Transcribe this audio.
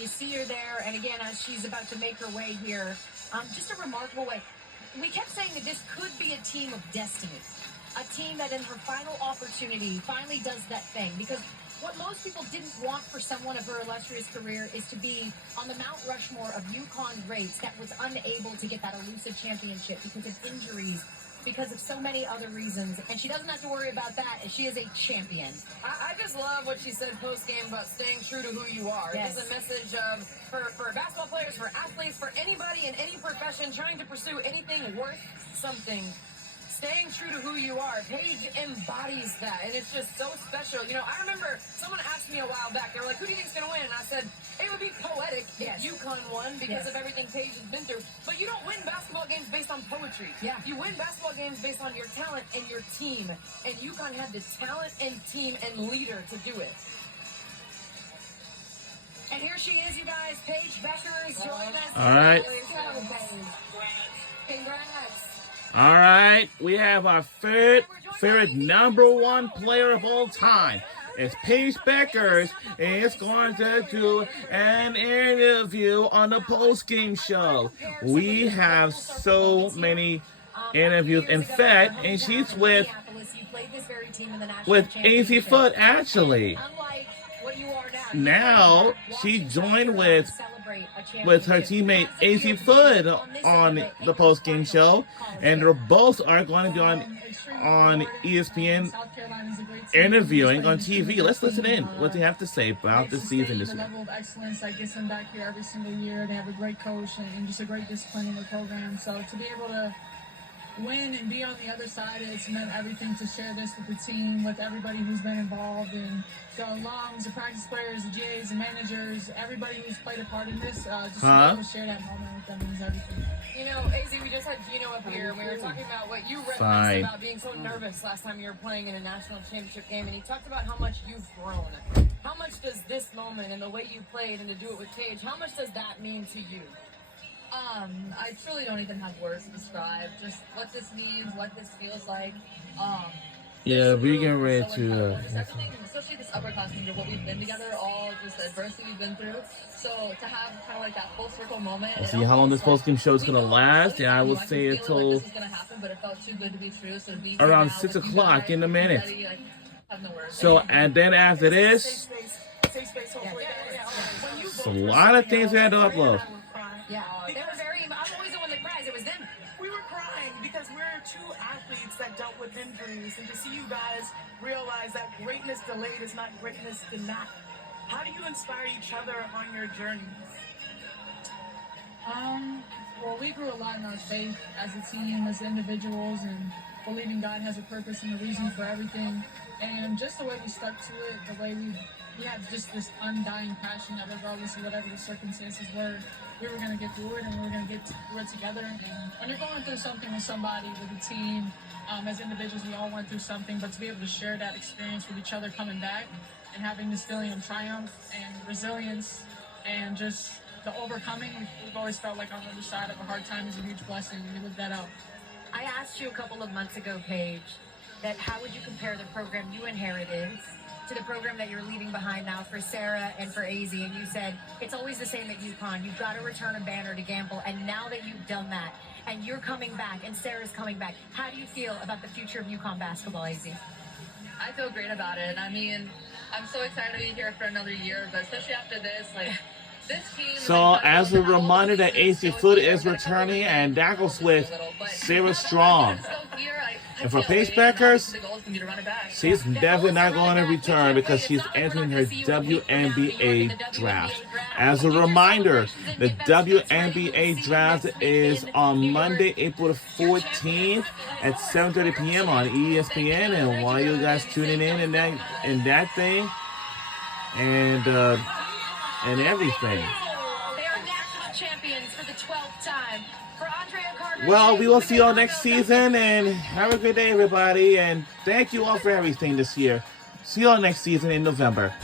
You see her there, and again, as she's about to make her way here, just a remarkable way. We kept saying that this could be a team of destiny, a team that in her final opportunity finally does that thing. Because what most people didn't want for someone of her illustrious career is to be on the Mount Rushmore of UConn greats that was unable to get that elusive championship because of injuries, because of so many other reasons, and she doesn't have to worry about that. She is a champion. I just love what she said post-game about staying true to who you are. Yes. It's a message of, for basketball players, for athletes, for anybody in any profession trying to pursue anything worth something. Staying true to who you are. Paige embodies that, and it's just so special. You know, I remember someone asked me a while back, they were like, who do you think's going to win? And I said, it would be poetic if UConn won because of everything Paige has been through. But you don't win basketball games based on poetry. Yeah. You win basketball games based on your talent and your team. And UConn had the talent and team and leader to do it. And here she is, you guys. Paige bueckers joined us. All right. Congrats. All right, we have our favorite #1 player of all time. It's Paige bueckers, and it's going to do an interview on the post-game show. We have so many interviews. In fact, and she's with Azzi Fudd, actually. Now, she joined with her teammate Azzi Fudd on the post-game show, and they both are going to be on ESPN interviewing on TV. Let's listen in what they have to say about this season this week. The level of excellence that gets them back here every single year. They have a great coach and just a great discipline in the program. So to be able to win and be on the other side, it's meant everything to share this with the team, with everybody who's been involved, and the alums, the practice players, the GAs, the managers, everybody who's played a part in this, just to be able to share that moment with them means everything. You know, Azzi, we just had Gino up here, and we were talking about what you referenced about being so nervous last time you were playing in a national championship game, and he talked about how much you've grown. How much does this moment and the way you played and to do it with Paige, how much does that mean to you? I truly don't even have words to describe just what this means, what this feels like. Yeah, we're getting ready to. Especially this upperclassmen group, what we've been together, all just the adversity we've been through. So to have kind of like that full circle moment. We'll see how long this post-game show is going to last. Yeah, I would say until this was going to happen, but it felt too good to be true. So around 6 o'clock in a minute. So, and then after this, it's a lot of things we had to upload. Yeah, they were very. I'm always the one that cries. It was them. We were crying because we're two athletes that dealt with injuries, and to see you guys realize that greatness delayed is not greatness denied. How do you inspire each other on your journeys? Well, we grew a lot in our faith as a team, as individuals, and believing God has a purpose and a reason for everything. And just the way we stuck to it, the way we had just this undying passion that regardless of whatever the circumstances were, we were going to get through it, and we were going to get through it together. And when you're going through something with somebody, with a team, as individuals, we all went through something, but to be able to share that experience with each other coming back and having this feeling of triumph and resilience and just the overcoming, we've always felt like on the other side of a hard time is a huge blessing, and we lived that out. I asked you a couple of months ago, Paige, that how would you compare the program you inherited to the program that you're leaving behind now for Sarah and for Azzi, and you said it's always the same at UConn. You've got to return a banner to Gamble, and now that you've done that, and you're coming back, and Sarah's coming back, how do you feel about the future of UConn basketball, Azzi? I feel great about it. I mean, I'm so excited to be here for another year, but especially after this, like, this team. So, as a reminder that Azzi Fudd is returning, and that goes with Sarah Strong. And for Paige bueckers, she's definitely not going to return because she's entering her WNBA draft. As a reminder, the WNBA draft is on Monday, April the 14th at 7:30 p.m. on ESPN. And while you guys tuning in that thing and everything. They are national champions for the 12th time. Well, we will see you all next season, and have a good day, everybody, and thank you all for everything this year. See you all next season in November.